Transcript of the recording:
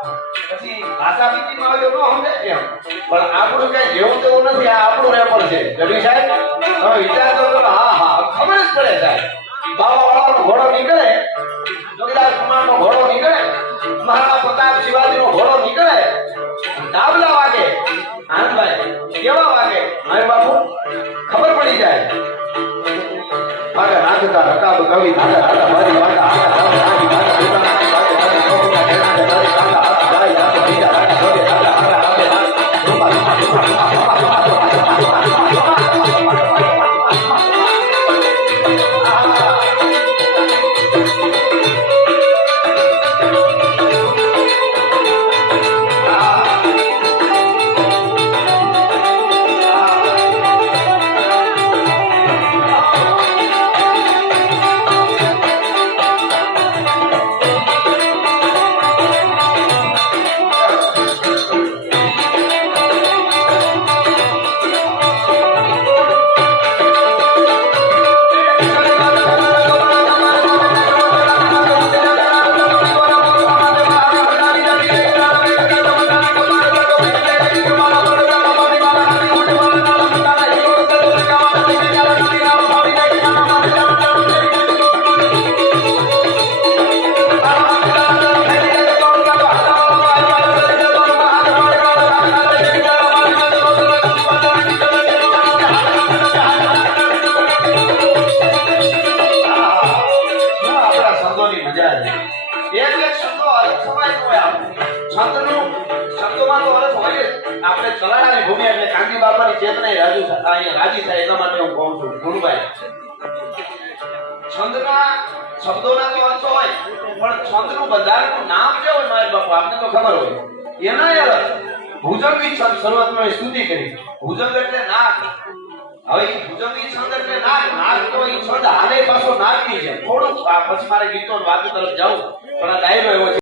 પછી ભાષા બીજીમાં આવ્યો ન સમજે કેમ પણ આપણું કઈ જેવું તેવું નથી આ આપણું રેપર છે ગઢવી સાહેબ હવે વિચાર તો કરો હા ખબર જ પડે સાહેબ બાવા વાળાનો ઘોડો નીકળે જોગીદાસ કુમારનો ઘોડો નીકળે મહારાણા પ્રતાપ શિવાજીનો ઘોડો નીકળે ડાબલા વાગે આનંદભાઈ કેવા વાગે મારે બાપુ ખબર પડી જાય મારે નાચતા રકાબ કવિ ધાગા ધાગા મારી વાગા આગા ધાગા આગી ધાગા ધાગા આપણે ચલાણાની ભૂમિ એટલે કાંદી બાપાની ચેતના રાજી થાય એટલા માટે હું કહું છું ગુરુભાઈ છંદના શબ્દોના તો અર્થ હોય પણ છંદનું બંધારણનું નામ જે હોય મારા બાપુ આપને તો ખબર હોય એના અર્થ ભુજંગી છંદ શરૂઆતમાં સ્તુતિ કરી ભુજંગ એટલે નાક હવે ભુજંગી છંદ એટલે નાક તો એ છંદ હાલે પાછો નાકની છે થોડું પછી મારે ગીતો વાતો તરફ જાઉં પણ આ ડાયરો એવો છે